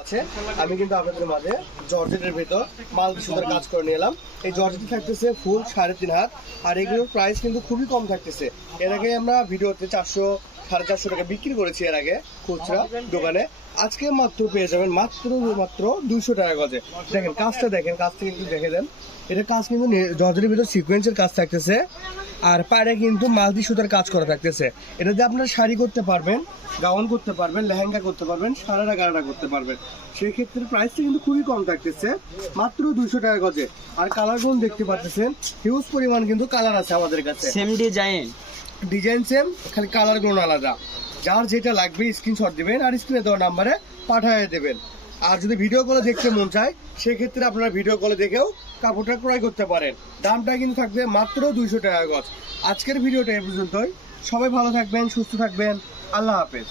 আছে আমি কিন্তু আপনাদের মাঝে জর্জেটের ভিতর মাল্টি সুতার কাজ করে নিয়ে এলাম। এই জর্জেট থাকতেছে ফুল 3.5 হাত, আর এগুলোর প্রাইস কিন্তু খুবই কম থাকতেছে। এর আগে আমরা ভিডিওতে 400 450 টাকা বিক্রি করেছি এর আগে খুচরা দোকানে। আজকে মাত্র পেয়ে যাবেন মাত্র 200 টাকা গজে। দেখেন কাজটা, দেখেন কাজ থেকে একটু দেখে দেন। এটা কাজ কিন্তু জর্জেটের ভিতর সিকোয়েন্সের কাজ থাকতেছে, আর পাড়ে কিন্তু মাল্টি সুতার কাজ করা থাকতেছে। এটা দিয়ে আপনারা শাড়ি করতে পারবেন, গাউন করতে পারবেন, লেহেঙ্গা করতে পারবেন, সারারা গারারা করতে পারবেন। সেই ক্ষেত্রে প্রাইসটা কিন্তু খুবই কম থাকতেছে, মাত্র 200 টাকা গজে। আর কালারগুলো দেখতে পাচ্ছেন, হিউজ পরিমাণ কিন্তু কালার আছে আমাদের কাছে। সেম ডিজাইন সেম, খালি কালারগুলো আলাদা। যার যেটা লাগবে স্ক্রিনশট দিবেন আর স্ক্রিনে দেওয়া নাম্বারে পাঠিয়ে দেবেন। আর যদি ভিডিও কলে দেখতে মন চায় সেক্ষেত্রে আপনারা ভিডিও কলে দেখেও কাপড়টা ক্রয় করতে পারেন। দামটা কিন্তু থাকবে মাত্র 200 টাকা গজ। আজকের ভিডিওটা এ পর্যন্তই। সবাই ভালো থাকবেন, সুস্থ থাকবেন। আল্লাহ হাফেজ।